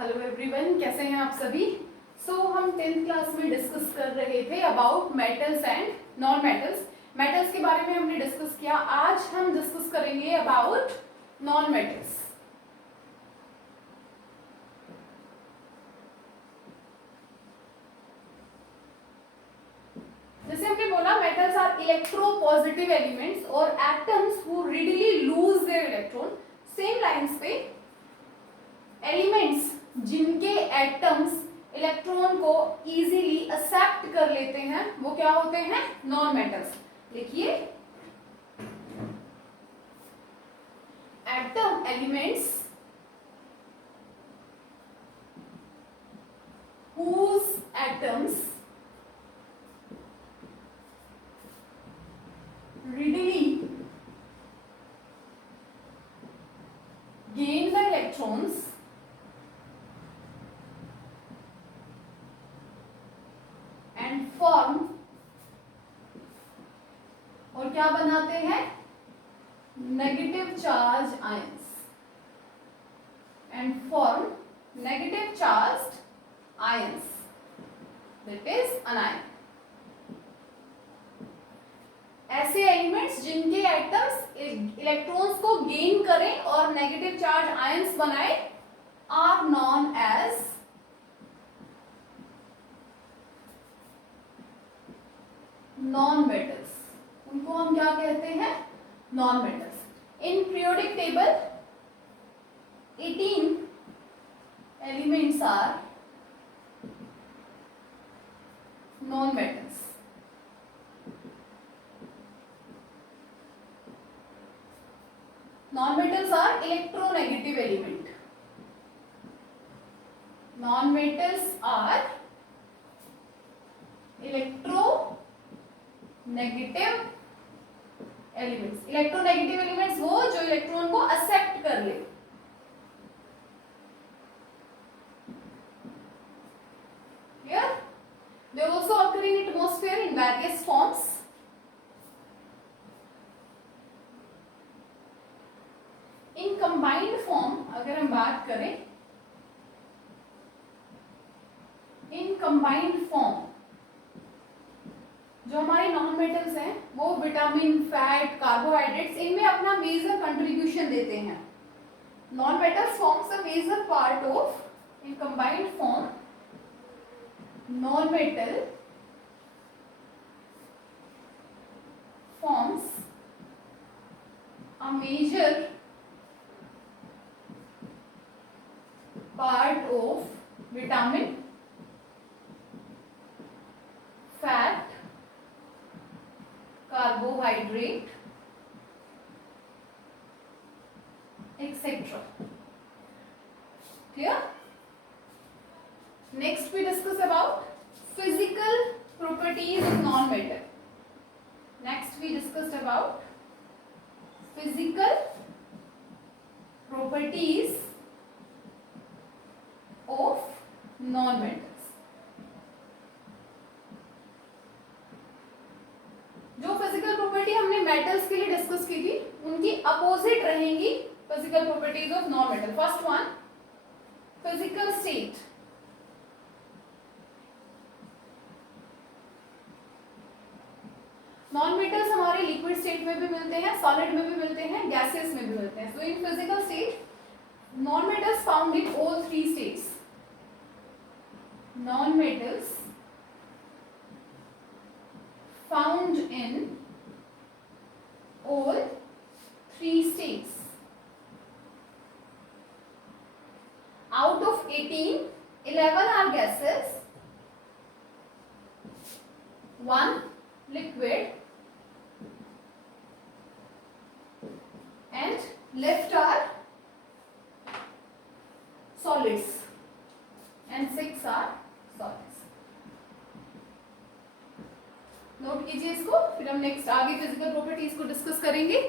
Hello everyone, कैसे हैं आप सभी। हम 10th क्लास में डिस्कस कर रहे थे about metals and non metals. Metals के बारे में हमने डिस्कस किया। आज हम डिस्कस करेंगे अबाउट नॉन मेटल्स। जैसे हमने बोला, मेटल्स आर इलेक्ट्रोपॉजिटिव एलिमेंट्स और atoms who readily lose their electron. Same lines पे एलिमेंट्स जिनके एटम्स इलेक्ट्रॉन को इजीली एक्सेप्ट कर लेते हैं वो क्या होते हैं? Non metals. देखिए, atom elements whose atoms readily gain the electrons and form, और क्या बनाते हैं? Negative charge ions and form negative charged ions, that is anion। ऐसे एलिमेंट्स जिनके एटम्स इलेक्ट्रॉन्स को गेन करें और नेगेटिव चार्ज आयंस बनाए are known as non metals. उनको हम क्या कहते हैं? Non metals. In periodic table 18 elements are non-metals। Non-metals are electronegative element। Non-metals are electronegative elements। electronegative elements वो जो इलेक्ट्रॉन को एक्सेप्ट कर ले। They also occur in atmosphere in various forms। In combined form अगर हम बात करें, in combined form जो हमारे नॉन मेटल्स हैं वो विटामिन, फैट, कार्बोहाइड्रेट्स इनमें अपना मेजर कंट्रीब्यूशन देते हैं। Non metals forms a major part of, in combined form non-metal forms a major part of vitamin, fat, carbohydrate, etc. Clear? Next we discuss about physical properties of non-metal। Next we discussed about physical properties of non-metals। जो physical property हमने मेटल्स के लिए डिस्कस की थी उनकी अपोजिट रहेंगी physical properties of non metal. First one, physical state. Non metals हमारे liquid state में भी मिलते हैं, सॉलिड में भी मिलते हैं, गैसेस में भी मिलते हैं। So in physical state non metals found in all three states. Non metals found in all three states. Out of 18, 11 are gases, 1 liquid, and left are solids and 6 are solids। Note कीजिए इसको, फिर हम नेक्स्ट आगे physical properties को डिस्कस करेंगे।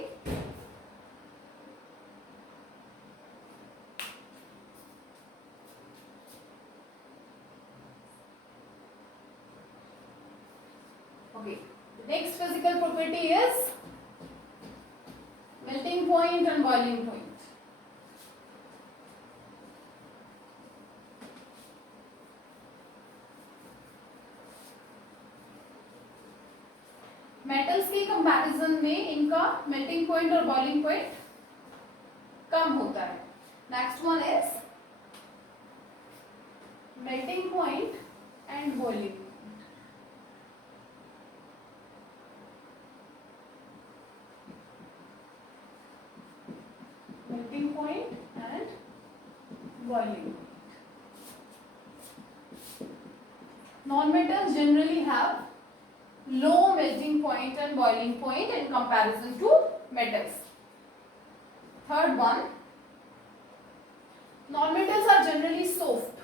Okay, the next physical property is melting point and boiling point। Comparison में इनका melting point और बॉइलिंग पॉइंट कम होता है. Next one is melting point and boiling. Melting point and boiling. Non-metals generally have low melting point and boiling point in comparison to metals. Third one, non-metals are generally soft.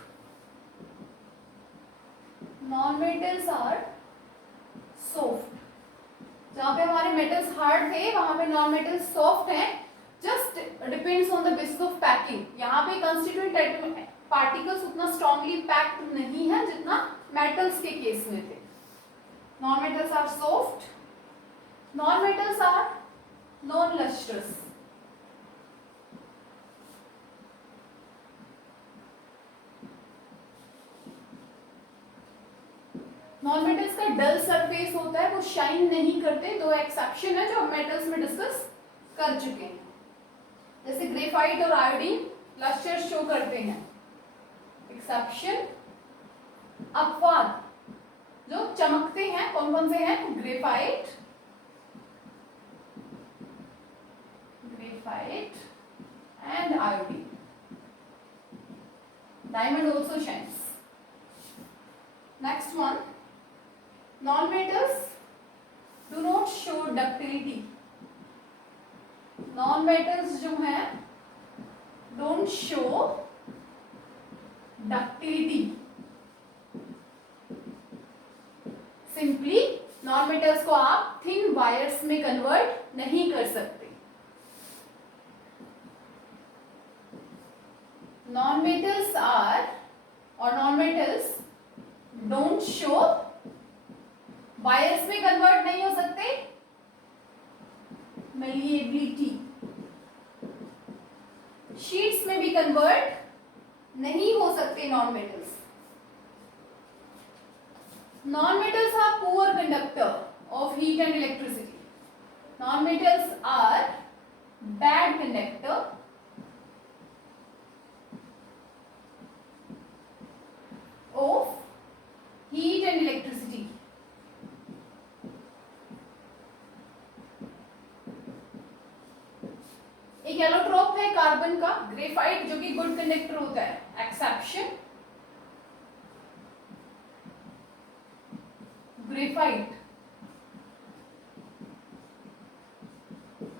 Non-metals are soft. जहाँ पे हमारे metals hard थे वहाँ पे non-metals soft हैं. Just depends on the basis of packing. यहाँ पे constituent particles उतना strongly packed नहीं है जितना metals के केस में थे. Non-metals are soft. Non-metals are non-lustrous. Non-metals का dull surface होता है, वो shine नहीं करते. दो exception है जो हम metals में discuss कर चुके हैं. जैसे ग्रेफाइट और आयोडीन लस्टर शो करते हैं. एक्सेप्शन अपवाद जो चमकते हैं कौन कौन से हैं? Graphite and iodine. Diamond also shines. Next one, non metals do not show ductility. Non metals जो हैं don't show ductility. Simply non metals को आप थिन वायर्स में कन्वर्ट नहीं कर सकते. नॉन मेटल्स आर और non metals don't show wires में कन्वर्ट नहीं हो सकते. मेलिएबिलिटी, शीट्स में भी कन्वर्ट नहीं हो सकते non metals. Non metals are poor conductor of heat and electricity. Non metals are bad conductor of heat and electricity. एक एलोट्रोप है कार्बन का, ग्रेफाइट, जो कि गुड कंडक्टर होता है. Exception graphite.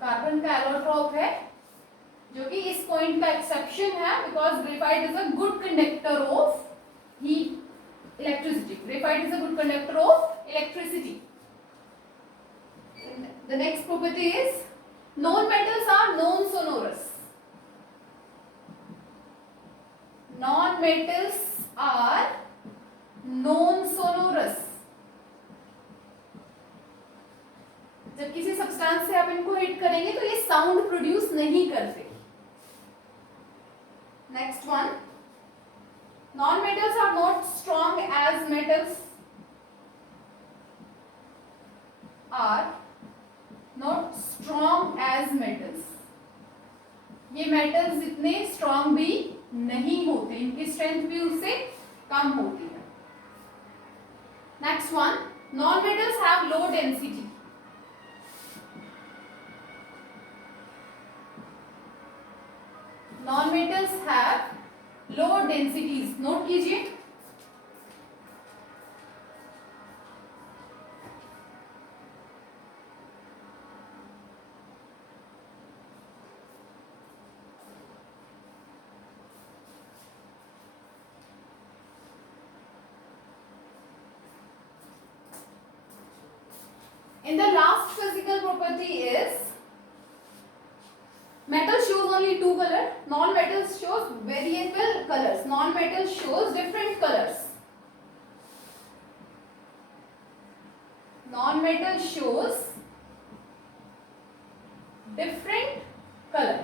कार्बन का एलोट्रोप है जो कि इस पॉइंट का एक्सेप्शन है because graphite is a good conductor of heat electricity. Graphite is a good conductor of electricity. The next property is non-metals are non-sonorous. Non-metals are non-sonorous. जब किसी सब्सटेंस से आप इनको हिट करेंगे तो ये साउंड प्रोड्यूस नहीं करते. Next one, non-metals are not strong as metals are not strong as metals. ये metals इतने strong भी नहीं होते, इनकी strength भी उससे कम होती है. Next one, non-metals have low density. Non-metals have low densities. Note कीजिए. And the last physical property is metal shows only two colors, non-metal shows variable colors. Non-metal shows different colors. Non-metal shows different color.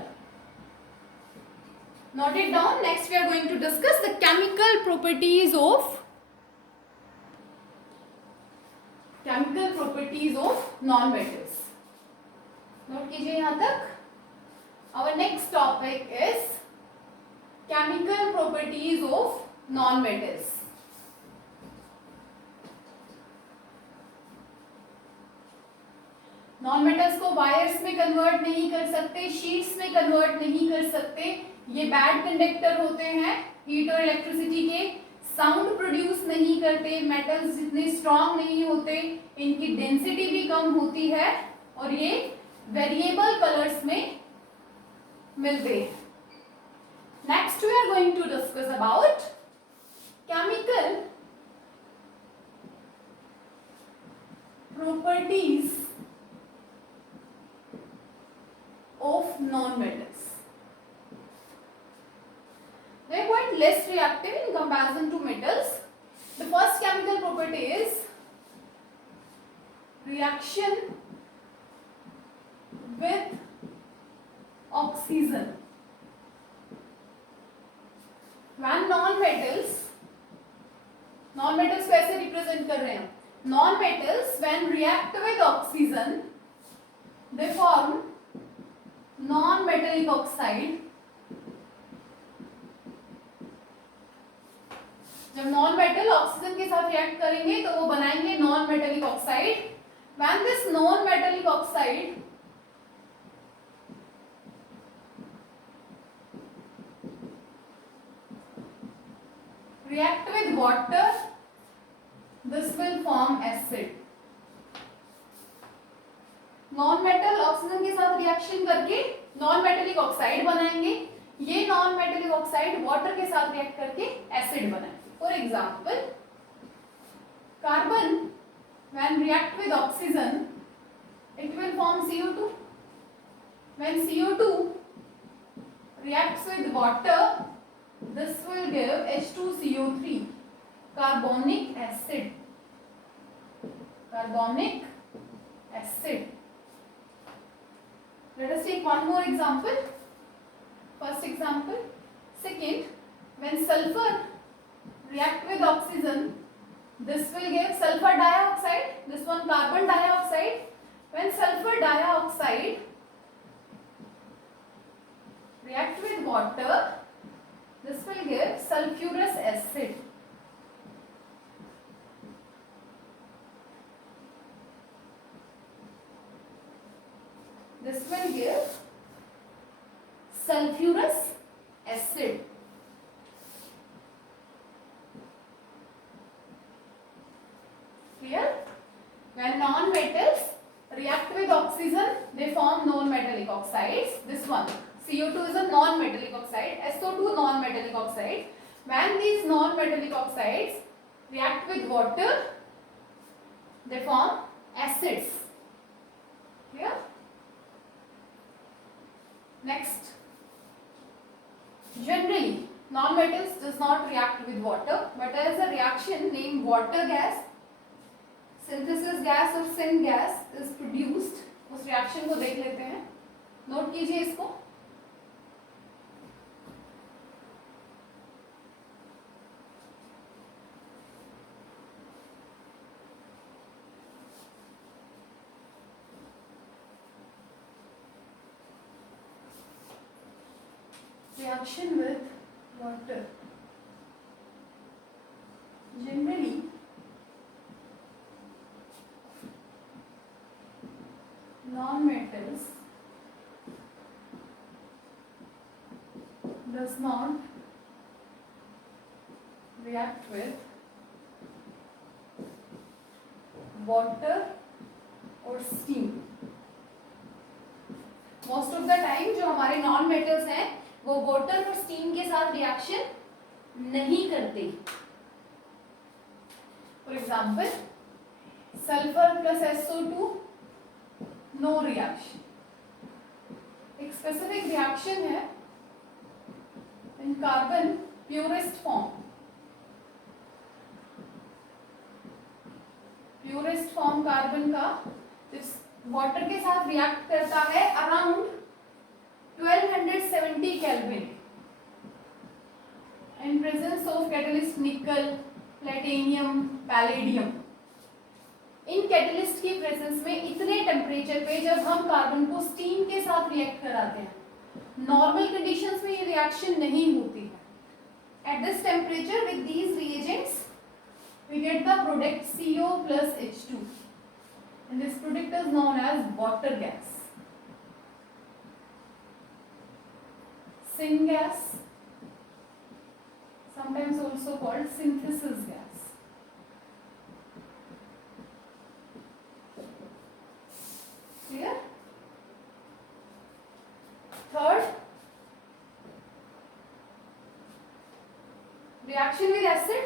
Note it down. Next we are going to discuss the chemical properties of non-metals. यहाँ तक. Our next topic is chemical properties of non-metals. Non metals को वायर्स में कन्वर्ट नहीं कर सकते, शीट्स में कन्वर्ट नहीं कर सकते. ये बैड कंडक्टर होते हैं हीट और इलेक्ट्रिसिटी के. साउंड प्रोड्यूस नहीं करते. मेटल्स जितने स्ट्रांग नहीं होते, इनकी डेंसिटी भी कम होती है और ये वेरिएबल कलर्स में मिलते हैं. Next we are going to discuss about chemical properties of non-metals. They are quite less reactive in comparison to metals. The first chemical property is reaction with oxygen. When non-metals को ऐसे represent कर रहे हैं. Non-metals when react with oxygen, they form non-metallic oxide. जब non metal oxygen के साथ रिएक्ट करेंगे तो वो बनाएंगे non metallic oxide. When this non metallic oxide react with water, this will form acid. Non metal oxygen के साथ रिएक्शन करके नॉन मेटेलिक ऑक्साइड बनाएंगे. ये नॉन मेटेलिक ऑक्साइड वाटर के साथ रिएक्ट करके एसिड बनाएंगे. For example carbon when react with oxygen it will form CO2. When CO2 reacts with water, this will give H2CO3, carbonic acid. Carbonic acid. Let us take one more example. First example. Second, when sulfur react with oxygen, this will give sulfur dioxide. This one carbon dioxide. When sulfur dioxide react with water, this will give sulfurous acid. This will give sulfurous acid. Clear? When non-metals react with oxygen, they form non-metallic oxides. This one, CO2 is a non-metallic oxide, SO2 non-metallic oxide. When these non-metallic oxides react with water, they form acids. Clear? Next, generally non-metals does not react with water, but there is a reaction named water gas. Synthesis gas or syn gas is produced. उस reaction को देख लेते हैं. नोट कीजिए इसको. Reaction with water. Generally, non-metals does not react with water or steam. Most of the time जो हमारे non-metals हैं वो वाटर और स्टीम के साथ रिएक्शन नहीं करते. For example sulphur plus SO2, no reaction. एक स्पेसिफिक रिएक्शन है in carbon purest form. Purest form carbon का वाटर के साथ रिएक्ट करता है around 1270 Kelvin in presence of catalyst nickel, platinum, palladium. इन कैटलिस्ट की प्रेजेंस में इतने टेम्परेचर पे जब हम कार्बन को स्टीम के साथ रिएक्ट कराते हैं, नॉर्मल कंडीशंस में ये रिएक्शन नहीं होती है. At this temperature with these reagents we get the product CO plus H2 and this product is known as water gas, syngas, sometimes also called synthesis gas. Clear? Third, reaction with acid.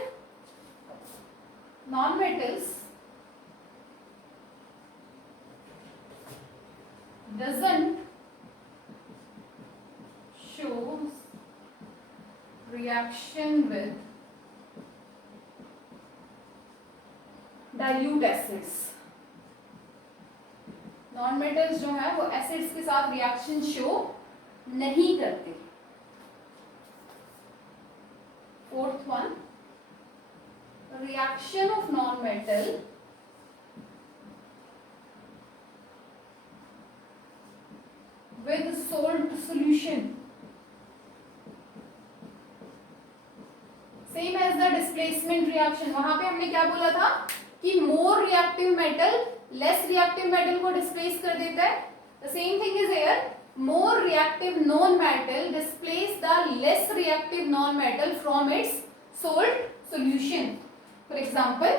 Non-metals doesn't show reaction with dilute acids. Non-metals जो है वो acids के साथ reaction show नहीं करते. Fourth one, reaction of non-metal with salt solution, same as the displacement reaction. वहां पे हमने क्या बोला था कि more reactive metal less reactive metal को displace कर देता है. The same thing is here. More reactive non-metal displace the less reactive non-metal from its salt solution. For example,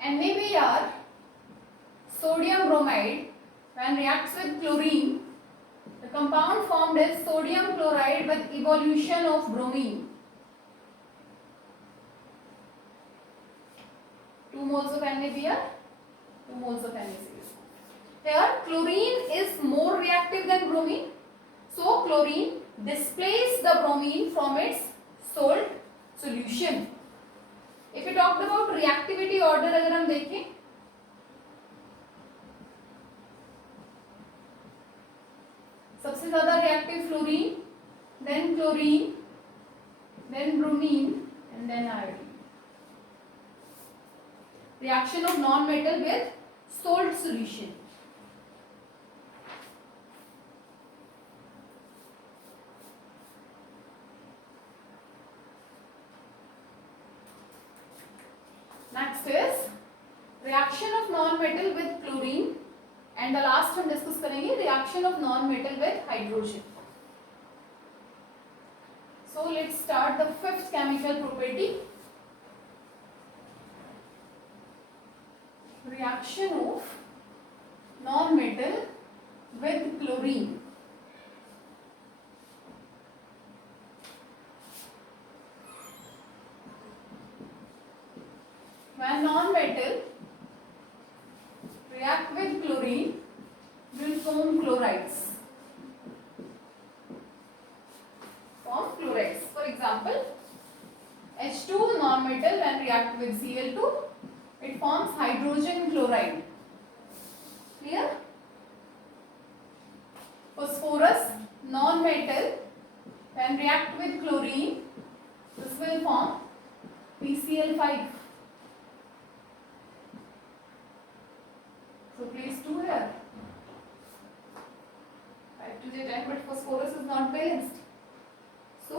NaBr, sodium bromide, when reacts with chlorine, the compound formed is sodium chloride with evolution of bromine. 2 moles of NaBr, 2 moles of NaCl. Here, chlorine is more reactive than bromine, so chlorine displaces the bromine from its salt solution. If we talked about reactivity order, अगर हम देखें, सबसे ज्यादा reactive fluorine, then chlorine, then bromine, and then iodine. Reaction of non-metal with salt solution. Next is reaction of non-metal with chlorine and the last हम discuss करेंगे reaction of non-metal with hydrogen. So let's start the fifth chemical property. Reaction of non-metal with chlorine. When non-metal react with chlorine, will form chlorides. Form chlorides. For example, H2 non-metal when react with Cl2, it forms hydrogen chloride. Clear? Phosphorus non-metal when react with chlorine, this will form PCl5. So place 2 here. 5 to the 10, but phosphorus is not balanced. So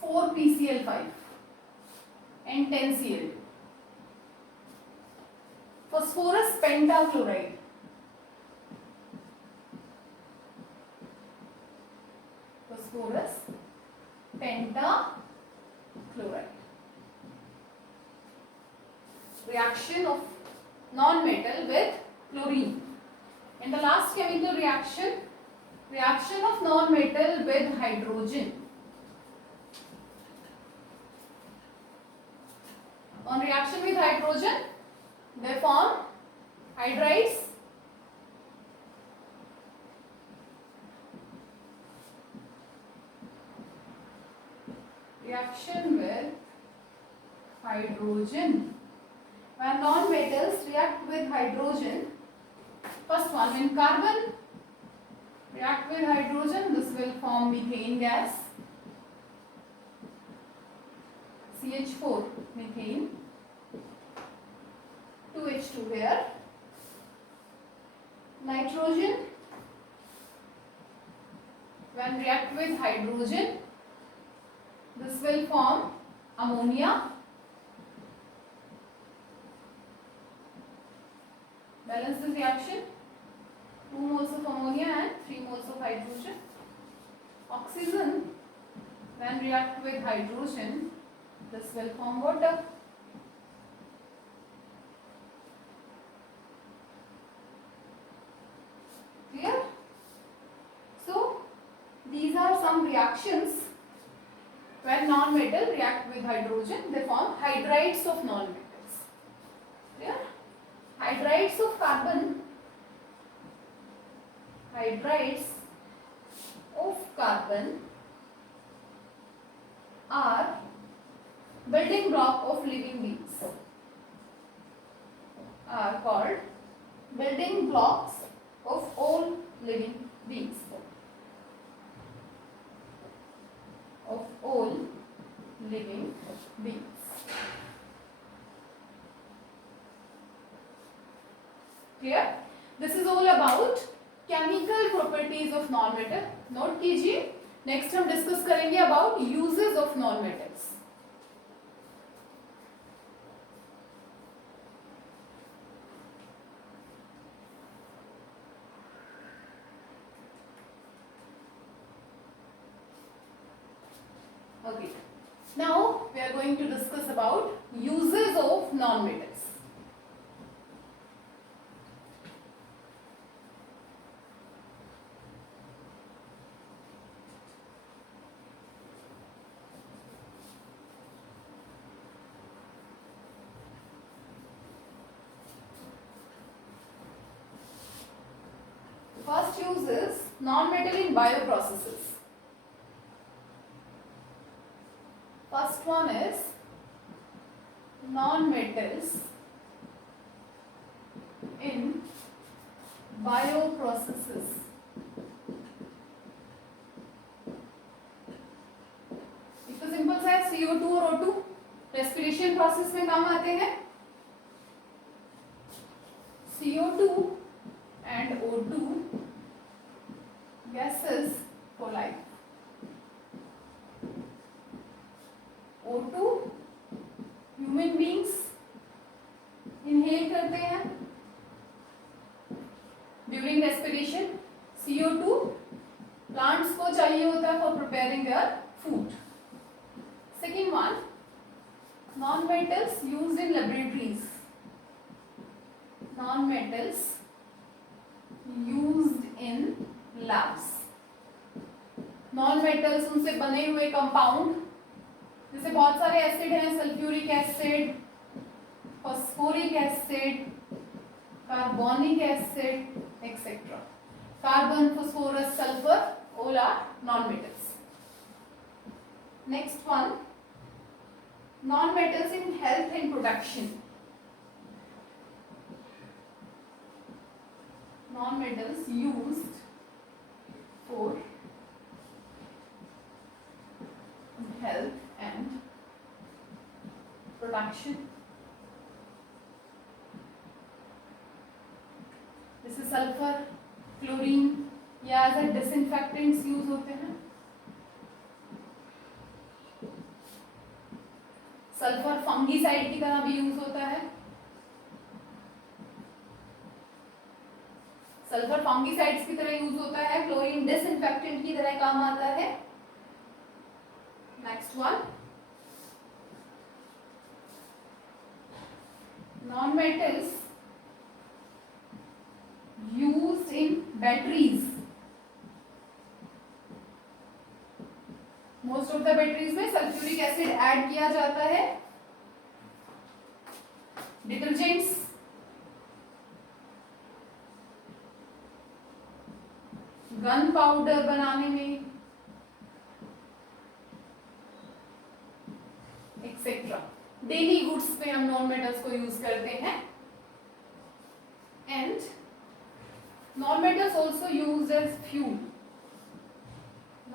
4 PCl5 and 10 Cl. Phosphorus pentachloride. Phosphorus pentachloride. Reaction of non-metal with chlorine. And the last chemical reaction, reaction of non-metal with hydrogen. On reaction with hydrogen, they form hydrides. Reaction with hydrogen. When non-metals react with hydrogen, first one, when carbon react with hydrogen, this will form methane gas, CH4 methane. 2H2 here. Nitrogen, when react with hydrogen, this will form ammonia. Balance this reaction. 2 moles of ammonia and 3 moles of hydrogen. Oxygen, when react with hydrogen, this will form water. Clear? So these are some reactions when non-metal react with hydrogen. They form hydrides of non-metals. Clear? Hydrides of carbon. Hydrides of carbon are building block of living beings. Are called building blocks of all living beings. Of all living beings. Clear? This is all about chemical properties of non-metal. Note कीजिए. Next हम discuss करेंगे about uses of non-metals. Okay. Now we are going to discuss about uses of non-metals. First use is non-metal in bioprocesses. First one is non-metals in bioprocesses. एक तो सिंपल सा है CO2 और O2 respiration process में काम आते हैं. CO2 and O2 gases for life. O2 human beings inhale करते हैं ड्यूरिंग रेस्पिरेशन. CO2 प्लांट्स को चाहिए होता है for preparing their food. Second one, non metals used in laboratories. Non metals used in labs. Non metals उनसे बने हुए कंपाउंड, जैसे बहुत सारे एसिड हैं, sulphuric acid, phosphoric acid, carbonic acid, etcetera. Carbon, phosphorus, sulphur, all are non-metals. Next one, non-metals in health and protection. Non-metals used for health and protection. जैसे sulphur, chlorine या as a disinfectants use होते हैं. Sulphur fungicide की तरह भी यूज होता है. Sulphur fungicides की तरह यूज होता है. क्लोरीन डिसइंफेक्टेंट की तरह काम आता है. Next one, non metals used in batteries. Most of the batteries में सल्फ्यूरिक एसिड ऐड किया जाता है. डिटर्जेंट्स, गन पाउडर बनाने में, एक्सेट्रा. डेली गुड्स पे हम नॉन मेटल्स को यूज करते हैं. And non metals also use as fuel.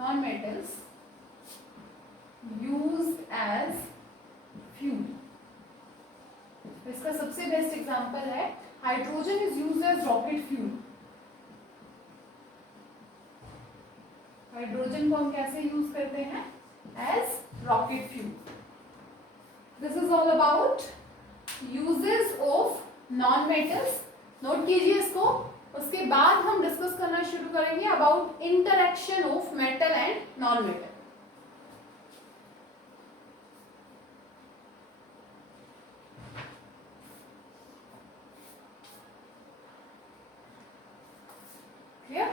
Non metals used as fuel. इसका सबसे बेस्ट एग्जांपल है hydrogen is used as rocket fuel. Hydrogen को हम कैसे यूज करते हैं? As rocket fuel. This is all about uses of non metals. Note कीजिए इसको। उसके बाद हम डिस्कस करना शुरू करेंगे about interaction of metal and non metal. Clear?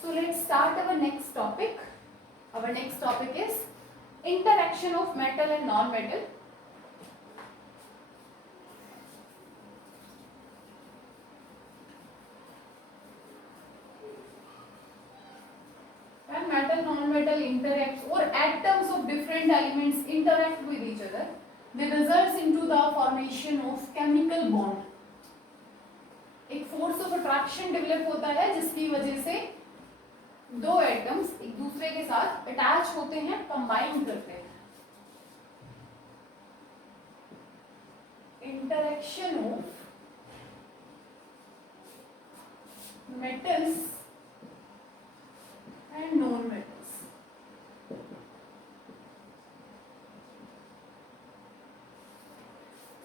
So let's start our next topic. Our next topic is interaction of metal and non-metal. When metal non-metal interacts or atoms of different elements interact with each other, they results into the formation of chemical bond. एक force of attraction develop होता है जिसकी वजह से दो एटम्स एक दूसरे के साथ अटैच होते हैं, कंबाइन करते हैं। Interaction of metals and non-metals.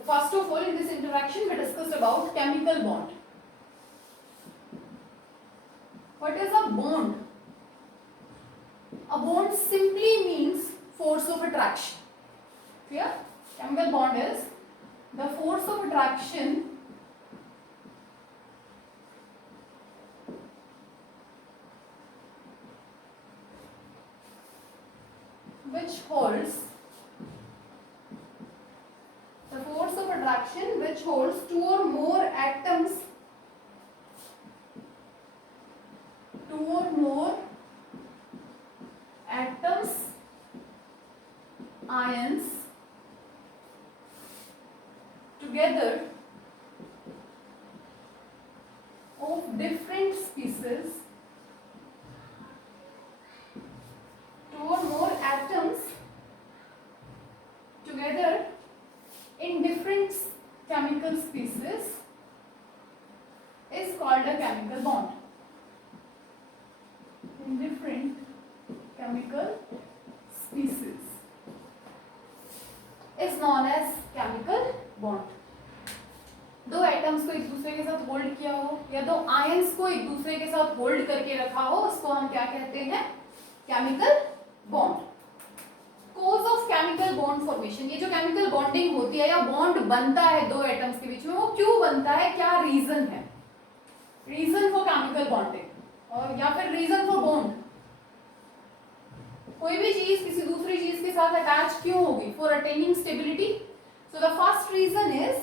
First of all, in this interaction, we discussed about chemical bond. What is a bond? A bond simply means force of attraction. Clear? Chemical bond is the force of attraction which holds two or more atoms, ions together of different species, two or more atoms together in different chemical species is called a chemical bond. In different chemical species is known as chemical bond. दो एटम्स को एक दूसरे के साथ होल्ड किया हो या दो आयंस को एक दूसरे के साथ होल्ड करके रखा हो, उसको हम क्या कहते हैं? Chemical bond. Cause of chemical bond formation, ये जो केमिकल बॉन्डिंग होती है या बॉन्ड बनता है दो एटम्स के बीच में, वो क्यों बनता है, क्या रीजन है? रीजन फॉर केमिकल बॉन्डिंग और या फिर रीजन फॉर बॉन्ड। कोई भी चीज किसी दूसरी चीज के साथ अटैच क्यों होगी? For attaining stability. So the first reason is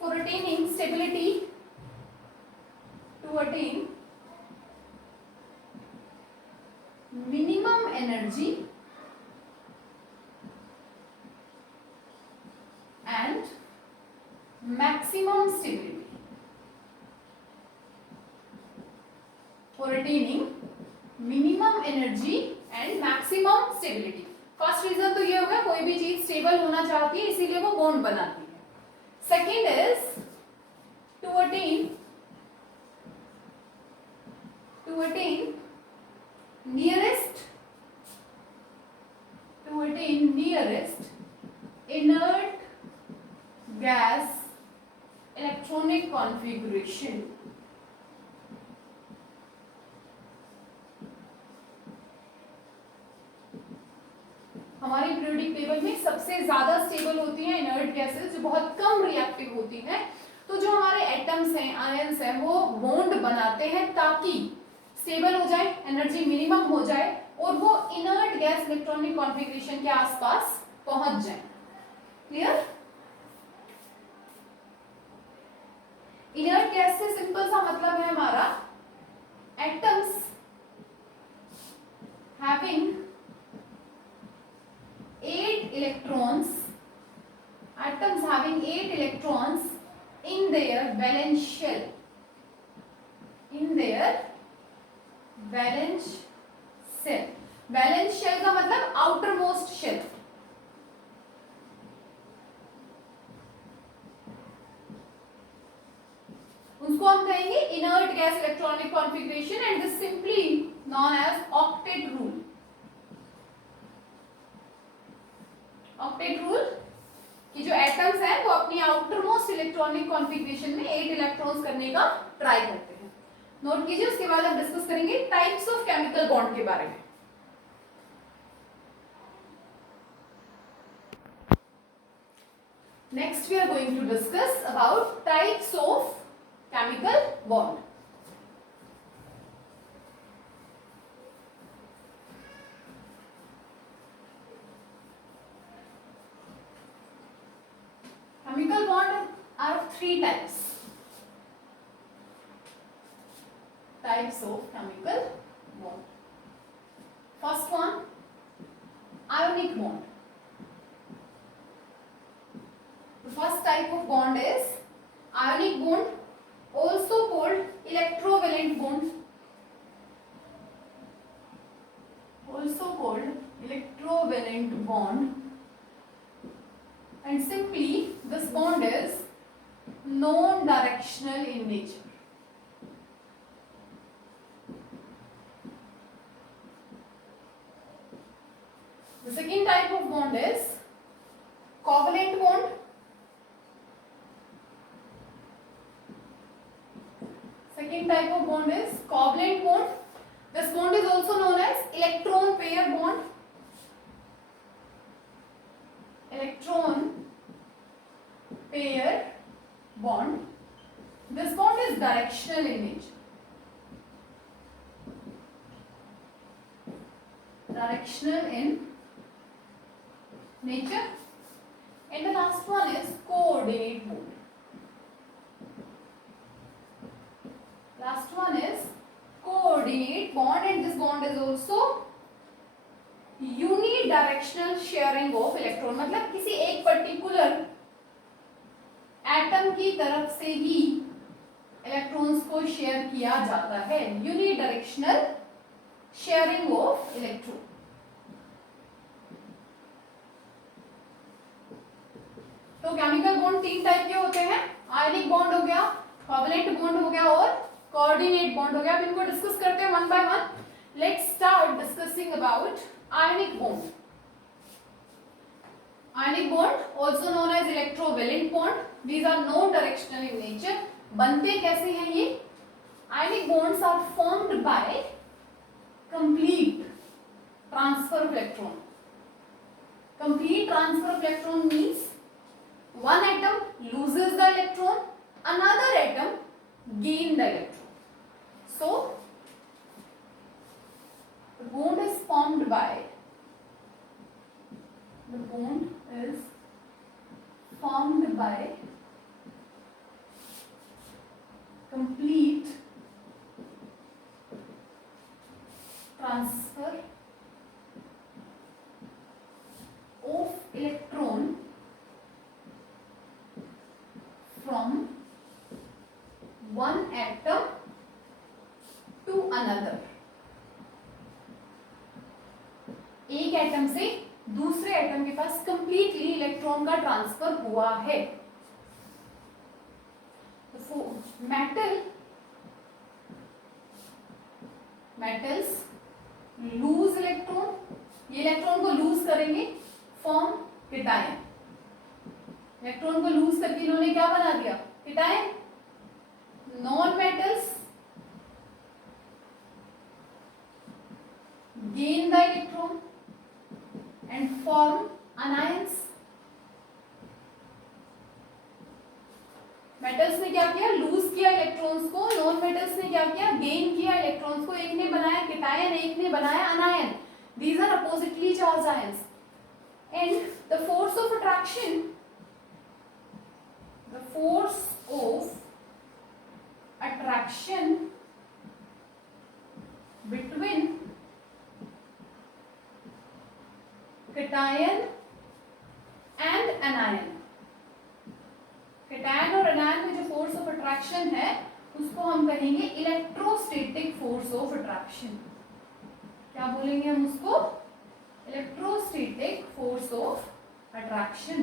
for attaining stability, to attain minimum energy and maximum stability. For attaining minimum energy and maximum stability. First reason तो ये होगा, कोई भी चीज स्टेबल होना चाहती है इसीलिए वो बॉन्ड बनाती है। Second is to attain nearest inert gas electronic configuration. हमारी पीरियोडिक टेबल में सबसे ज्यादा स्टेबल होती हैं इनर्ट गैसेस, जो बहुत कम रिएक्टिव होती हैं। तो जो हमारे एटम्स हैं, आयंस हैं, वो बॉन्ड बनाते हैं ताकि स्टेबल हो जाए, एनर्जी मिनिमम हो जाए और वो इनर्ट गैस इलेक्ट्रॉनिक कॉन्फ़िगरेशन के आसपास पहुंच जाए। क्लियर? इनर्ट गैस से सिंपल सा मतलब है हमारा atoms having 8 electrons, atoms having 8 electrons in their valence shell, valence shell का मतलब outermost shell। उसको हम कहेंगे inert gas electronic configuration and this simply known as octet rule. Octet rule कि जो एटम्स हैं वो अपनी आउटर मोस्ट इलेक्ट्रॉनिक कॉन्फ़िगरेशन में 8 इलेक्ट्रॉन्स करने का ट्राई करते हैं। नोट कीजिए। उसके बाद हम डिस्कस करेंगे टाइप्स ऑफ केमिकल बॉन्ड के बारे में। Next we are going to discuss about types of chemical bond. Chemical bond are of three types. Types of chemical bond. First one, ionic bond. The first type of bond is ionic bond, also called electrovalent bond. Also called electrovalent bond. And simply this bond is non-directional in nature. The second type of bond is covalent bond. Second type of bond is covalent bond. This bond is also known as electron pair bond. Electron pair bond. This bond is directional in nature. Directional in nature. And the last one is coordinate bond. Last one is coordinate bond, and this bond is also unidirectional sharing of electron. मतलब किसी एक particular atom की तरफ से ही इलेक्ट्रॉन्स को शेयर किया जाता है। Unidirectional sharing of electron. तो केमिकल बॉन्ड तीन टाइप के होते हैं। आयनिक बॉन्ड हो गया, कोवलेंट बॉन्ड हो गया और कोऑर्डिनेट बॉन्ड हो गया। अब इनको डिस्कस करते हैं one by one. Let's start discussing about ionic bond. Ionic bond also known as electrovalent bond, these are no directional in nature. बनते कैसे हैं ये? Ionic bonds are formed by complete transfer of electron. Complete transfer of electron means one atom loses the electron, another atom gain the electron. So the bond is formed by complete transfer of electron from one atom to another. एक एटम से दूसरे एटम के पास completely electron का ट्रांसफर हुआ है। Metals loose electron, ये इलेक्ट्रॉन को लूज करेंगे, फॉर्म केटायन। इलेक्ट्रॉन को लूज करके इन्होंने क्या बना दिया? Cation. Non metals gain the electron and form anions. Metals ने क्या किया? लूज किया इलेक्ट्रॉन्स को। नॉन मेटल्स ने क्या किया? गेन किया इलेक्ट्रॉन्स को। एक ने बनाया केटायन, एक ने बनाया अनायन। These are oppositely charged ions. And the force of attraction between cation and anion, cation और anion में जो फोर्स ऑफ अट्रैक्शन है उसको हम कहेंगे इलेक्ट्रोस्टैटिक फोर्स ऑफ अट्रैक्शन। क्या बोलेंगे हम उसको? Electrostatic force of attraction.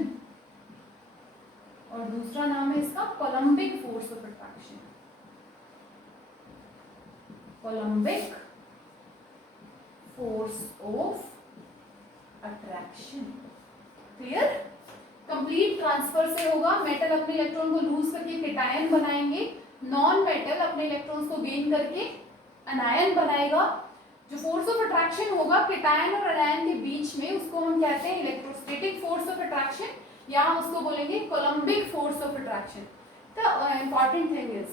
और दूसरा नाम है इसका coulombic force of attraction. Coulombic force of attraction. Clear? Complete transfer से होगा। मेटल अपने इलेक्ट्रॉन को लूज करके केटायन बनाएंगे, नॉन मेटल अपने इलेक्ट्रॉन्स को गेन करके अनायन बनाएगा। जो फोर्स ऑफ अट्रैक्शन होगा केटायन और अनायन के बीच में, उसको हम कहते हैं इलेक्ट्रोस्टैटिक फोर्स ऑफ अट्रैक्शन, या हम उसको बोलेंगे coulombic force of attraction. The important thing is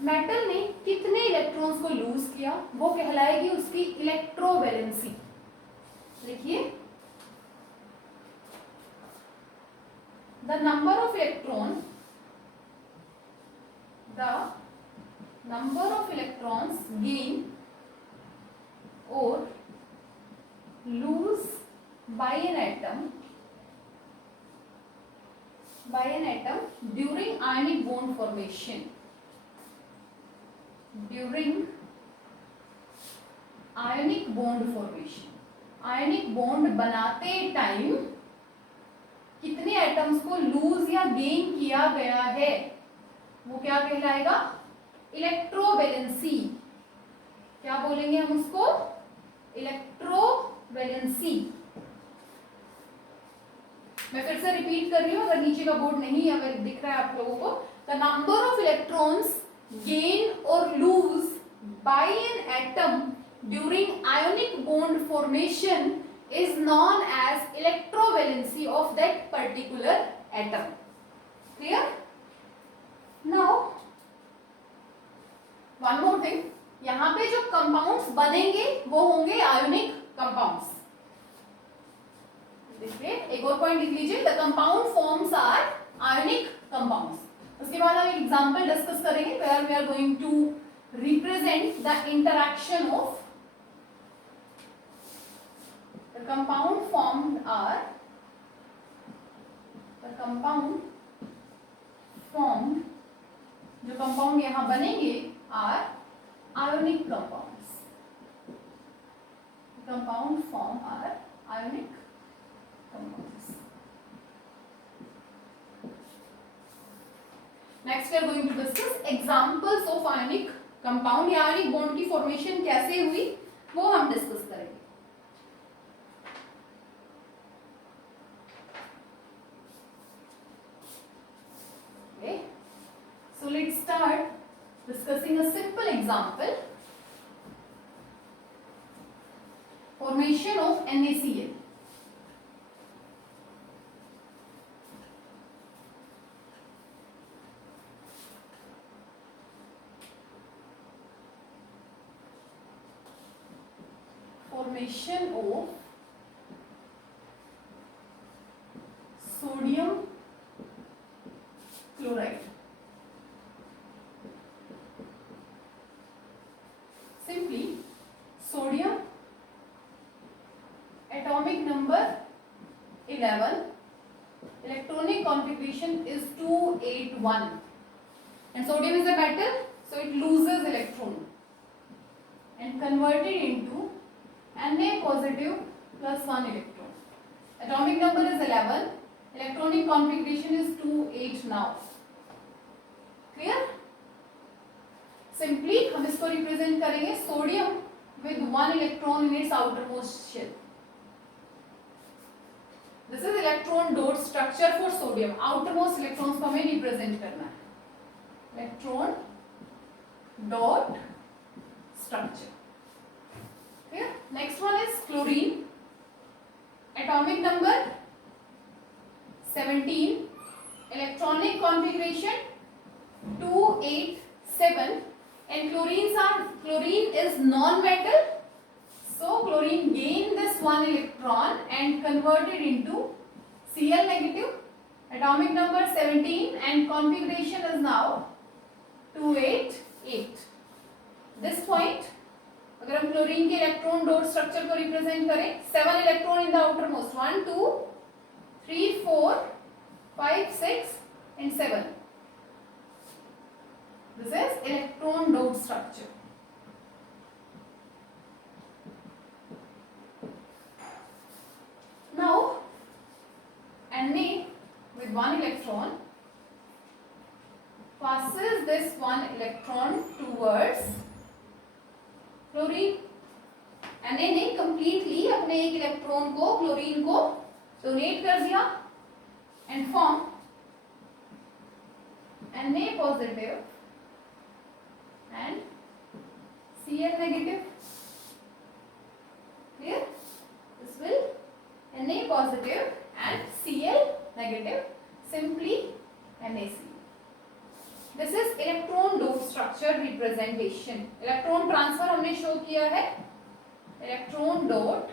metal ने कितने इलेक्ट्रॉन्स को लूज किया, वो कहलाएगी उसकी इलेक्ट्रोवैलेंसी। देखिए, the number of electrons gain or lose by an atom during ionic bond formation. Ionic bond बनाते टाइम कितने एटम्स को लूज या गेन किया गया है, वो क्या कहलाएगा? इलेक्ट्रोवैलेंसी। क्या बोलेंगे हम उसको? इलेक्ट्रोवैलेंसी। मैं फिर से रिपीट कर रही हूँ, अगर नीचे का बोर्ड नहीं अगर दिख रहा है आप लोगों को। The number of electrons gain or lose by an atom during ionic bond formation is known as electrovalency of that particular atom. Clear? Now one more thing, यहाँ पे जो कंपाउंड्स बनेंगे वो होंगे आयोनिक कंपाउंड्स। देखिए, एक और पॉइंट लिख लीजिए, the compound forms are ionic compounds. उसके बाद हम एक एग्जांपल डिस्कस करेंगे where we are going to represent the interaction of the compound formed are जो कंपाउंड यहां बनेंगे are ionic compounds. Compound form are ionic compounds. Next we are going to discuss examples of ionic compound, या ionic bond की formation कैसे हुई वो हम discuss करेंगे। Okay, so let's start discussing a simple example. Formation of NaCl. Formation of sodium chloride. Simply, sodium, atomic number 11, electronic configuration is 281, and sodium is a metal, so it loses electron and converted into Na positive plus 1 electron. Atomic number is 11, electronic configuration is 28 now. Clear? Simply हम इसको रिप्रेजेंट करेंगे sodium with 1 electron in its outermost shell. This is electron dot structure for sodium. outermost electrons को हमें रिप्रेजेंट करना है, electron dot structure. Clear? Next one is chlorine. Atomic number 17, electronic configuration 287, and chlorine is non-metal, so chlorine gained this 1 electron and converted into Cl negative. Atomic number 17 and configuration is now 288. This point, अगर हम क्लोरीन के electron dot structure को रिप्रेजेंट करें, 7 electron in the outermost, 1 2 3 4 5 6 and 7. This is electron dot structure. Now Na with 1 electron passes this 1 electron towards chlorine Na ने कंप्लीटली अपने एक इलेक्ट्रॉन को क्लोरीन को डोनेट कर दिया and form Na positive and Cl negative. Clear? This will Na positive and Cl negative, simply NaC. This is electron dot structure representation. Electron transfer हमने शो किया है इलेक्ट्रॉन डॉट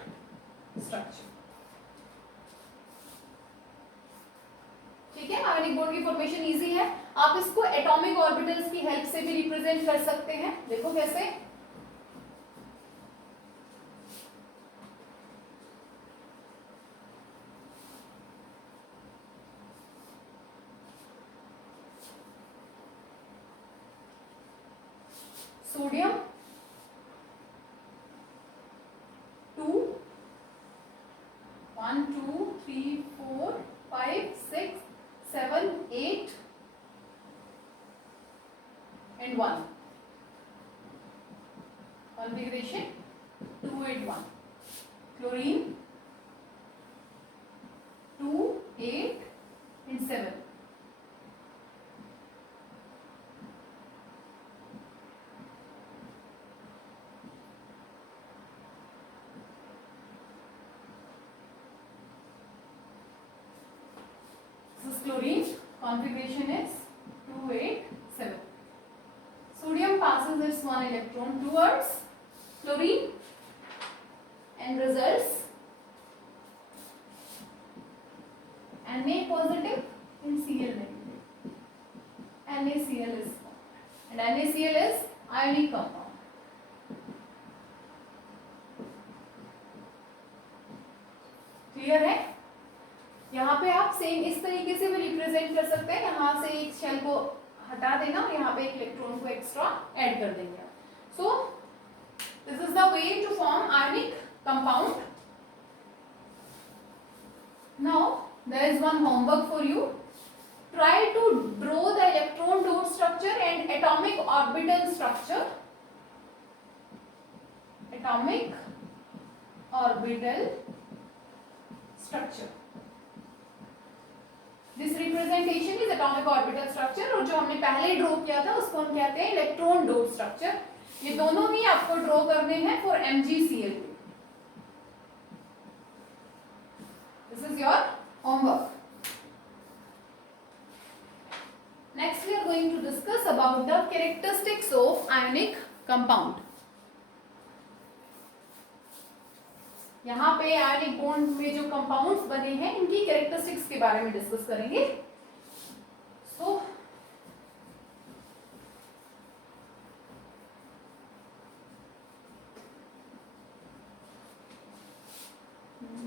स्ट्रक्चर. ठीक है, आयोनिक बॉन्ड की फॉर्मेशन इजी है. आप इसको atomic orbitals की हेल्प से भी रिप्रेजेंट कर सकते हैं. देखो कैसे. सोडियम 2 1 2 3 4 5 6 7 8 and 1 configuration 2 8 1. Chlorine 2 8 and 7. Chlorine configuration is 2 8 7. Sodium passes its one electron towards chlorine and results Na positive and Cl negative. NaCl is formed and NaCl is ionic compound. Clear है. यहाँ पे आप सेम इस तरीके से भी रिप्रेजेंट कर सकते हैं. यहाँ से एक शेल को हटा देना और यहाँ पे एक इलेक्ट्रॉन को एक्स्ट्रा ऐड कर देंगे. So this is the way to form ionic compound. Now there is one homework for you. Try to draw the electron dot structure and atomic orbital structure. Atomic orbital structure. This representation is atomic orbital structure. और जो हमने पहले ड्रॉ किया था उसको हम कहते हैं इलेक्ट्रॉन डॉट स्ट्रक्चर. ये दोनों ही आपको ड्रॉ करने हैं for MgCl2. This is your homework. Next we are going to discuss about the characteristics of ionic compound. यहाँ पे आयनिक बॉन्ड में जो कंपाउंड्स बने हैं इनकी कैरेक्टरिस्टिक्स के बारे में डिस्कस करेंगे. सो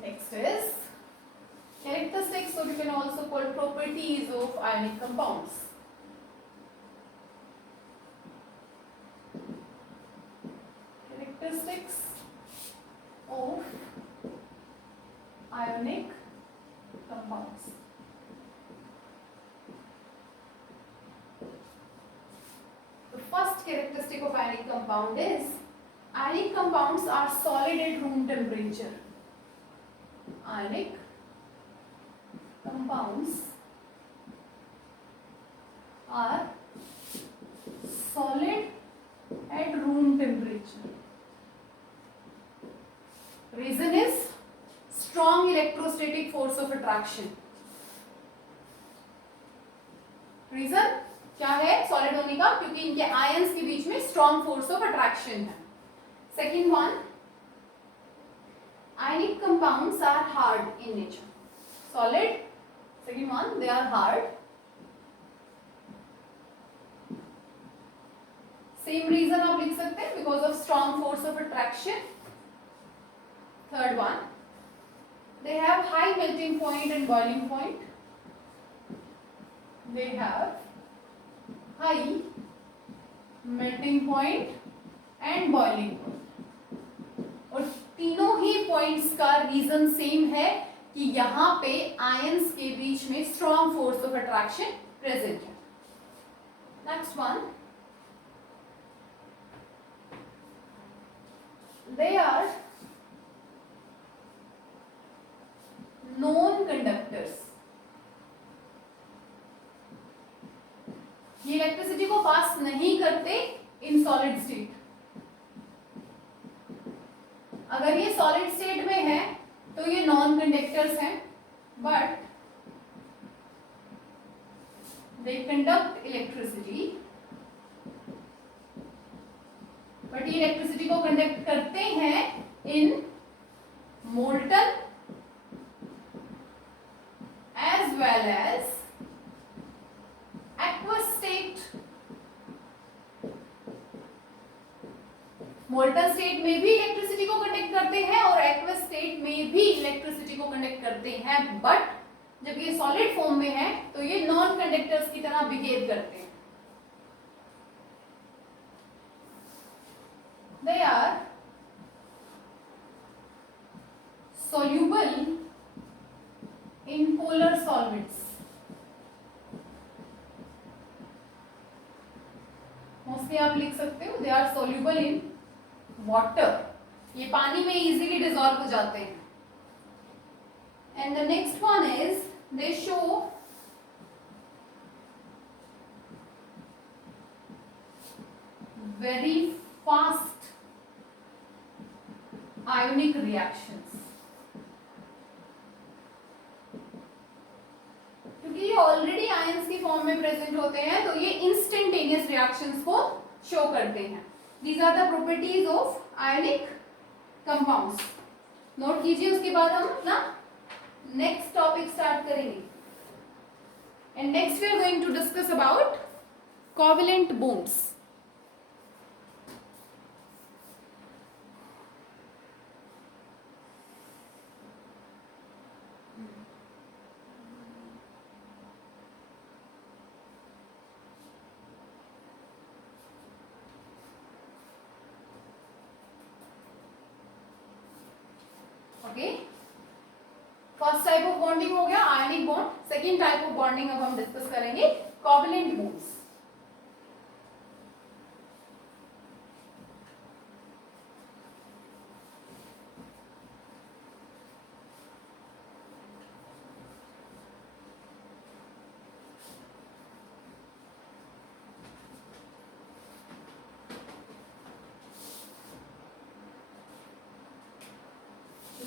नेक्स्ट इज कैरेक्टरिस्टिक्स, और you can also call properties of ionic compounds. Characteristics of ionic compounds. The first characteristic of ionic compound is ionic compounds are solid at room temperature. Ionic compounds are solid at room temperature. Reason is strong electrostatic force of attraction. Reason क्या है सॉलिड होने का? क्योंकि इनके आयंस के बीच में strong force of attraction है. Second one, ionic compounds are hard in nature. Solid, second one, they are hard. Same reason आप लिख सकते हैं, because of strong force of attraction. Third one, they have high melting point and boiling point. They have high melting point and boiling point. और तीनों ही points का reason same है कि यहाँ पे आयंस के बीच में strong force of attraction present है. Next one, they are known conductors. ये इलेक्ट्रिसिटी को पास नहीं करते इन सॉलिड स्टेट. अगर ये सॉलिड स्टेट में है तो ये नॉन कंडक्टर्स हैं, but they conduct electricity. But ये इलेक्ट्रिसिटी को कंडक्ट करते हैं in molten as well as aqueous state. Molten state में भी इलेक्ट्रिसिटी को कंडक्ट करते हैं और एक्वस स्टेट में भी इलेक्ट्रिसिटी को कंडक्ट करते हैं, बट जब ये सॉलिड फॉर्म में है तो ये नॉन कंडक्टर्स की तरह बिहेव करते हैं. They are soluble in polar solvents. Mostly आप लिख सकते हो they are soluble in water. ये पानी में इजीली डिसॉल्व हो जाते हैं. And the next one is they show very fast ionic reactions. क्योंकि ये ऑलरेडी आयंस की फॉर्म में प्रेजेंट होते हैं तो ये इंस्टेंटेनियस रिएक्शंस को शो करते हैं. These are the properties of ionic compounds. Note कीजिए. उसके बाद हम अपना नेक्स्ट टॉपिक स्टार्ट करेंगे. And next we are going to discuss about covalent bonds. Okay, first type of bonding हो गया ionic bond. Second type of bonding अब हम डिस्कस करेंगे covalent bonds.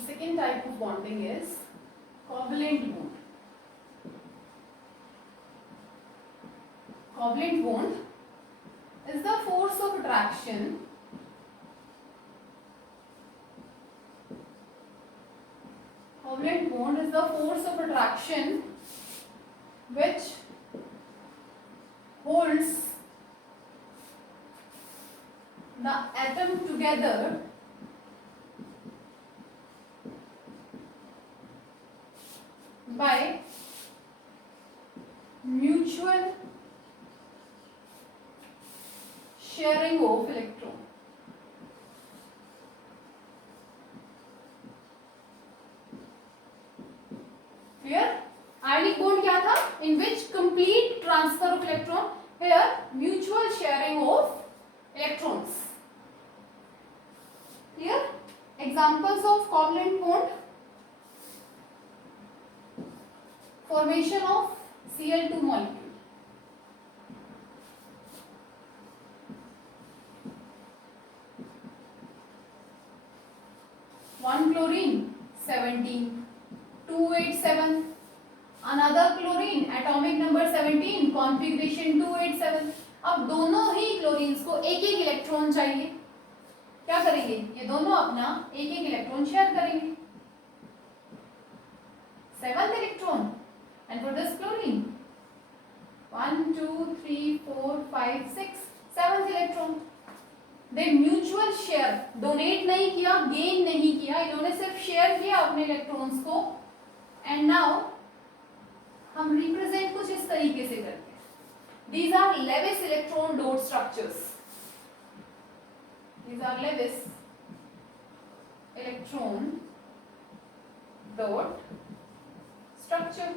Second type of bonding is covalent bond. Covalent bond is the force of attraction covalent bond is the force of attraction which holds the atom together by mutual sharing of electron. Here ionic bond क्या था? In which complete transfer of electron. Here mutual sharing of electrons. Here examples of covalent bond: formation of Cl2 molecule, one chlorine 17 287, another chlorine atomic number 17 configuration 287. अब दोनों ही क्लोरीन्स को एक एक इलेक्ट्रॉन चाहिए. क्या करेंगे? ये दोनों अपना एक एक इलेक्ट्रॉन शेयर करेंगे. 7th electron. And for this chlorine 1 2 3 4 5 6 7th electron. They mutual share. Donate नहीं किया, गेन नहीं किया, इन्होंने सिर्फ शेयर किया अपने इलेक्ट्रॉन्स को. एंड नाउ हम रिप्रेजेंट कुछ इस तरीके से करते हैं. These are Lewis electron dot structures. These are Lewis electron dot structure.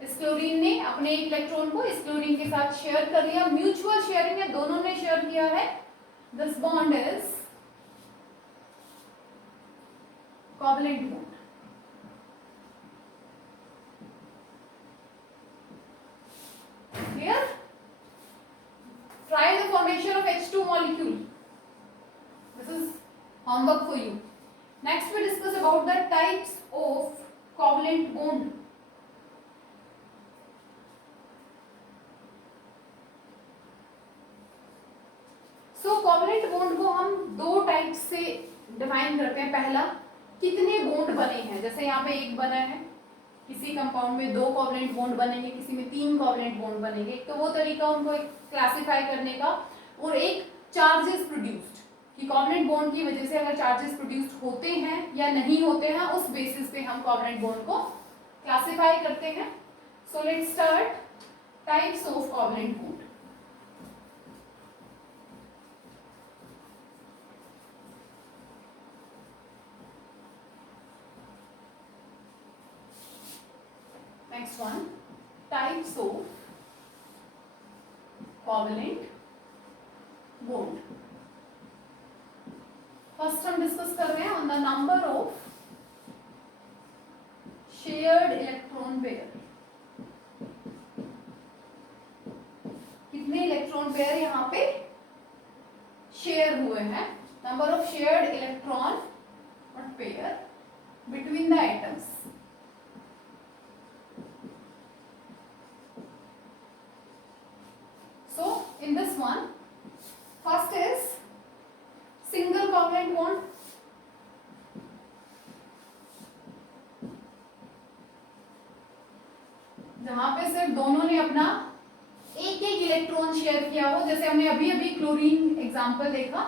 इस क्लोरीन ने अपने एक इलेक्ट्रॉन को इस क्लोरीन के साथ शेयर कर लिया. म्यूचुअल शेयरिंग है, दोनों ने शेयर किया है. This bond is covalent bond. Clear? Try the formation of H2 molecule. This is homework for you. Next we discuss about the types of covalent bond. So covalent bond को हम दो टाइप्स से डिफाइन करते हैं. पहला, कितने बॉन्ड बने हैं. जैसे यहाँ पे एक बना है, किसी कंपाउंड में 2 कोवलेंट बॉन्ड बनेंगे, किसी में 3 कोवलेंट बॉन्ड बनेंगे. तो वो तरीका उनको एक क्लासिफाई करने का. और एक चार्जेस प्रोड्यूस्ड, कि कोवलेंट बॉन्ड की वजह से अगर चार्जेस प्रोड्यूस्ड होते हैं या नहीं होते हैं, उस बेसिस पे हम कोवलेंट बॉन्ड को क्लासिफाई करते हैं. So let's start types of covalent bond. Next one, types of covalent bond. First हम डिस्कस कर रहे हैं on the number of shared electron pair. कितने इलेक्ट्रॉन पेयर यहाँ पे शेयर हुए हैं. नंबर ऑफ शेयर्ड इलेक्ट्रॉन और pair between the atoms. So in this one, first is single covalent bond. जहां पे सिर्फ दोनों ने अपना एक एक इलेक्ट्रॉन शेयर किया हो. जैसे हमने अभी अभी क्लोरीन एग्जांपल देखा,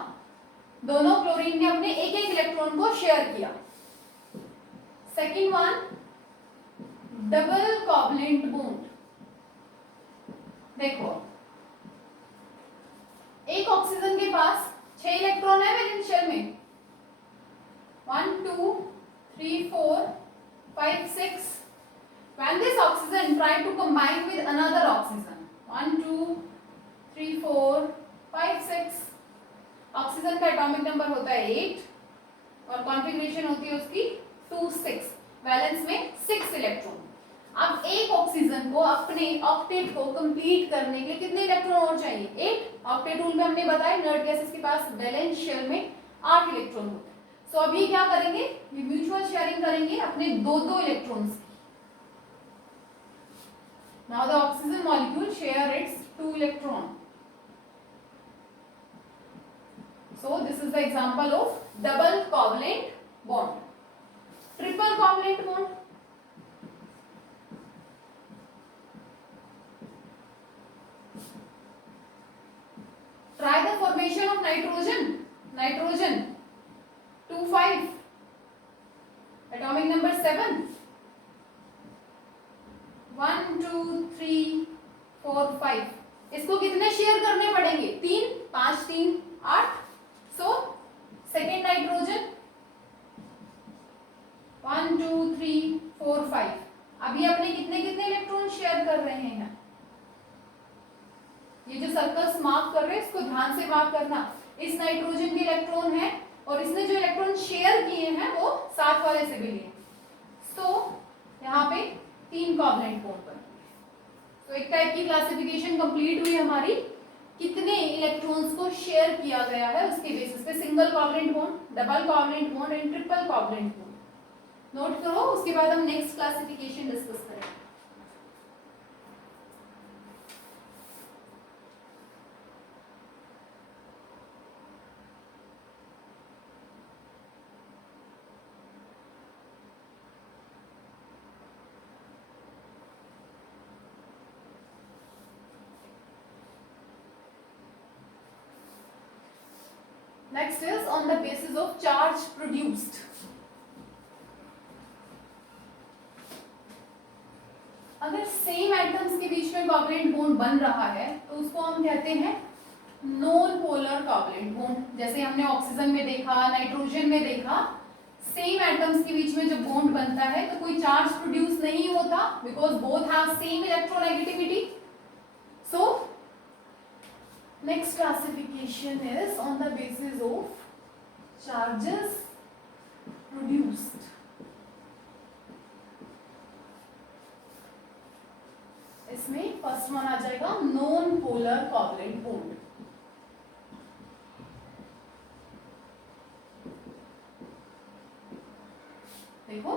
दोनों क्लोरीन ने अपने एक एक इलेक्ट्रॉन को शेयर किया. Second one, double covalent bond. देखो, एक ऑक्सीजन के पास 6 इलेक्ट्रॉन है वैलेंस शेल में. 1 2 3 4 5 6. When this oxygen try to combine with another oxygen, 1 2 3 4 5 6. ऑक्सीजन का एटॉमिक नंबर होता है 8 और कॉन्फ़िगरेशन होती है उसकी 2 6. वैलेंस में 6 इलेक्ट्रॉन. अब एक ऑक्सीजन को अपने ऑक्टेट को कंप्लीट करने के लिए कितने इलेक्ट्रॉन और चाहिए? 8. ऑक्टेट रूल में हमने बताया इनर्ट गैसेस के पास वैलेंस शेल में 8 इलेक्ट्रॉन होते हैं. सो अभी क्या करेंगे, ये म्यूचुअल शेयरिंग करेंगे अपने 2-2 इलेक्ट्रॉन्स की. Now the oxygen molecule share its 2 इलेक्ट्रॉन. So this is the example of double covalent bond. Triple covalent bond. Try the formation of nitrogen. Nitrogen 2 5. Atomic number 7. 1 2 3 4 5. इसको कितने शेयर करने पड़ेंगे? 3. 5 3 8. So second nitrogen 1 2 3 4 5. अभी अपने कितने कितने इलेक्ट्रॉन शेयर कर रहे हैं? ये जो सर्कल्स मार्क कर रहे हैं इसको ध्यान से मार्क करना. इस नाइट्रोजन के इलेक्ट्रॉन है और इसने जो इलेक्ट्रॉन शेयर किए हैं वो साथ वाले से भी लिए. तो यहाँ पे 3 कोवलेंट बॉन्ड बनेंगे. तो एक टाइप की क्लासिफिकेशन कंप्लीट हुई हमारी. कितने इलेक्ट्रॉन्स को शेयर किया गया है उसके बेसिस पे single covalent bond, double covalent bond and triple covalent bond. Note करो, उसके बाद हम नेक्स्ट क्लासिफिकेशन डिस्कस करेंगे. Next is on the basis of charge produced. अगर सेम एटम्स के बीच में कोवलेंट बॉन्ड बन रहा है तो उसको हम कहते हैं नॉन पोलर कोवलेंट बॉन्ड. जैसे हमने ऑक्सीजन में देखा, नाइट्रोजन में देखा, सेम एटम्स के बीच में जब बॉन्ड बनता है तो कोई चार्ज प्रोड्यूस नहीं होता because both have same electronegativity. So Next classification is on the basis of charges produced. इसमें फर्स्ट वन आ जाएगा नॉन पोलर कोवलेंट बॉन्ड। देखो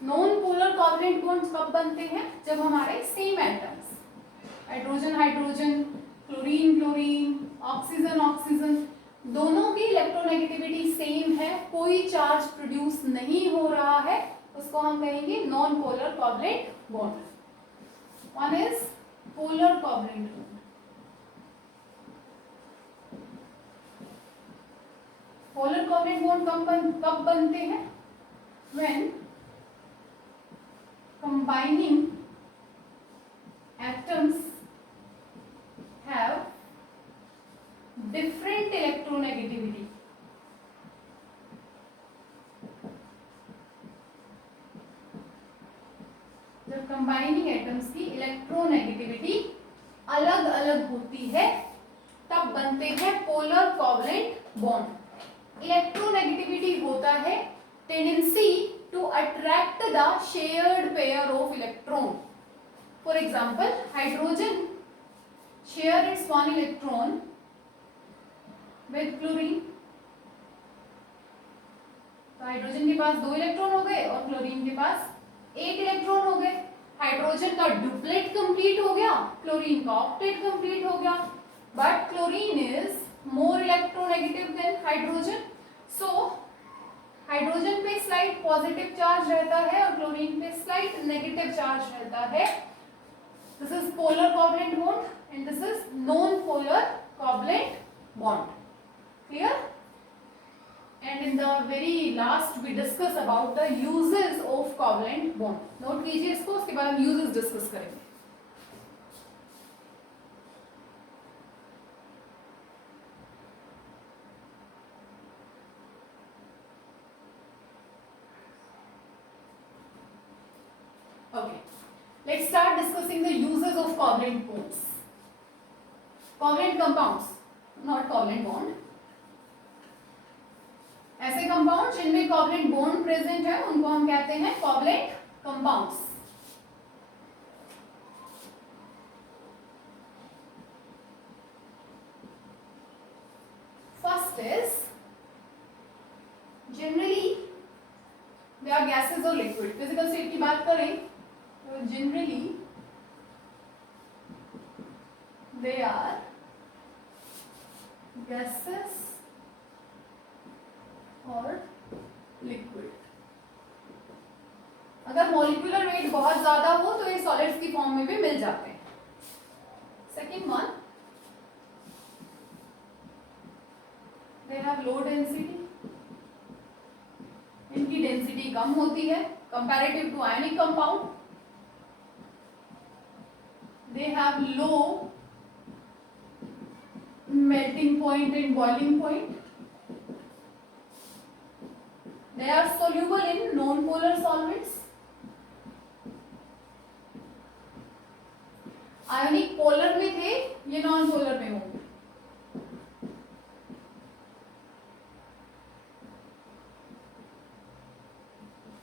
नॉन पोलर कोवलेंट बॉन्ड्स कब बनते हैं? जब हमारे same atoms, hydrogen hydrogen, chlorine chlorine, oxygen oxygen, दोनों की इलेक्ट्रोनेगेटिविटी सेम है, कोई चार्ज प्रोड्यूस नहीं हो रहा है, उसको हम कहेंगे non polar covalent bond. One is polar covalent bond. Polar covalent bond कब बनते हैं? when combining atoms have different electronegativity. जब कंबाइनिंग एटम्स की इलेक्ट्रोनेगेटिविटी अलग अलग होती है तब बनते हैं पोलर कोवलेंट बॉन्ड। इलेक्ट्रोनेगेटिविटी होता है tendency to attract the shared pair of electron. For example, hydrogen share its one electron with chlorine. तो हाइड्रोजन के पास 2 इलेक्ट्रॉन हो गए और क्लोरीन के पास 1 इलेक्ट्रॉन हो गए। हाइड्रोजन का डुप्लेट कंप्लीट हो गया, क्लोरीन का ऑक्टेट कंप्लीट हो गया, but chlorine is more electronegative than hydrogen. So hydrogen पे स्लाइट पॉजिटिव चार्ज रहता है और क्लोरीन पे स्लाइट नेगेटिव चार्ज रहता है। This is polar covalent bond and this is non polar covalent bond. Clear? And in the very last we discuss about the uses of covalent bond. Note कीजिए इसको, उसके बाद हम यूजेस डिस्कस करेंगे। Okay, let's start discussing the uses of covalent bonds. Covalent compounds, not covalent bond. ऐसे compound जिनमें covalent bond present है उनको हम कहते हैं covalent compounds. First is generally they are gases और लिक्विड। फिजिकल स्टेट की बात करें तो जनरली दे आर गैसेस और लिक्विड। अगर मॉलिक्यूलर वेट बहुत ज्यादा हो तो ये सॉलिड्स की फॉर्म में भी मिल जाते हैं। Second one, they have low density. इनकी डेंसिटी कम होती है comparative to ionic compound. They have low melting point and boiling point. They are soluble in non-polar solvents. Ionic polar में थे, ये नॉन पोलर में होंगे।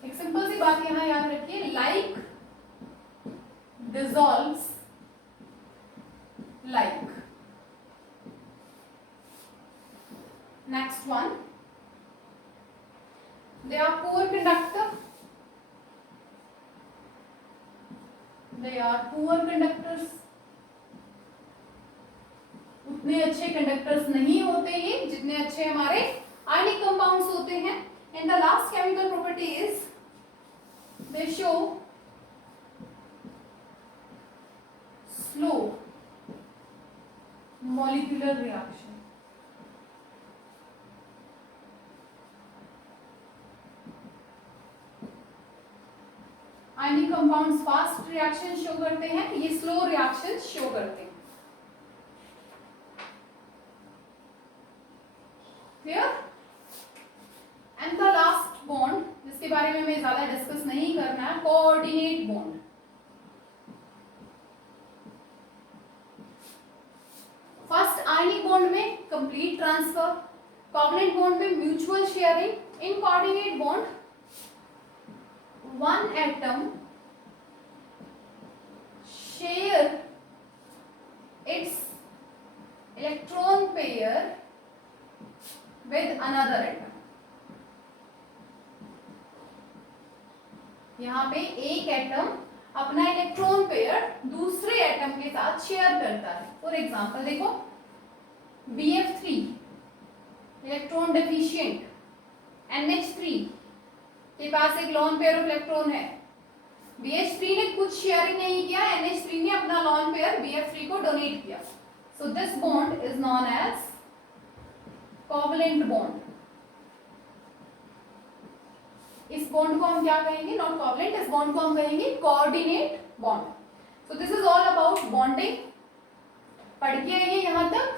एक सिंपल सी बात यहां याद रखिए, like dissolves like. Next one, they are poor conductor. They are poor conductors. उतने अच्छे कंडक्टर्स नहीं होते ये जितने अच्छे हमारे आयनिक कंपाउंड्स होते हैं। And the last chemical property is they show slow molecular reaction. Ionic compounds fast reaction show करते हैं, ये स्लो रिएक्शन शो करते हैं। Clear? And the last bond जिसके बारे में हमें ज्यादा डिस्कस नहीं करना है, coordinate bond. First ionic bond में कंप्लीट ट्रांसफर, कोवलेंट बॉन्ड में mutual sharing, in coordinate bond one atom share its electron pair with another atom. यहाँ पे एक एटम अपना इलेक्ट्रॉन पेयर दूसरे एटम के साथ शेयर करता है। फॉर एग्जांपल देखो BF3 इलेक्ट्रॉन डेफिशिएंट, NH3 के पास एक लॉन पेयर ऑफ इलेक्ट्रॉन है, BH3 ने कुछ शेयरिंग नहीं किया, NH3 ने अपना लॉन पेयर BF3 को डोनेट किया। So this bond is known as covalent bond. इस बॉन्ड को हम क्या कहेंगे, नॉट कोवलेंट, इस बॉन्ड को हम कहेंगे coordinate bond. So this is all about bonding. पढ़ के आइए यहाँ तक।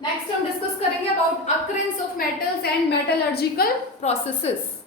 नेक्स्ट हम डिस्कस करेंगे about occurrence of metals and metallurgical processes.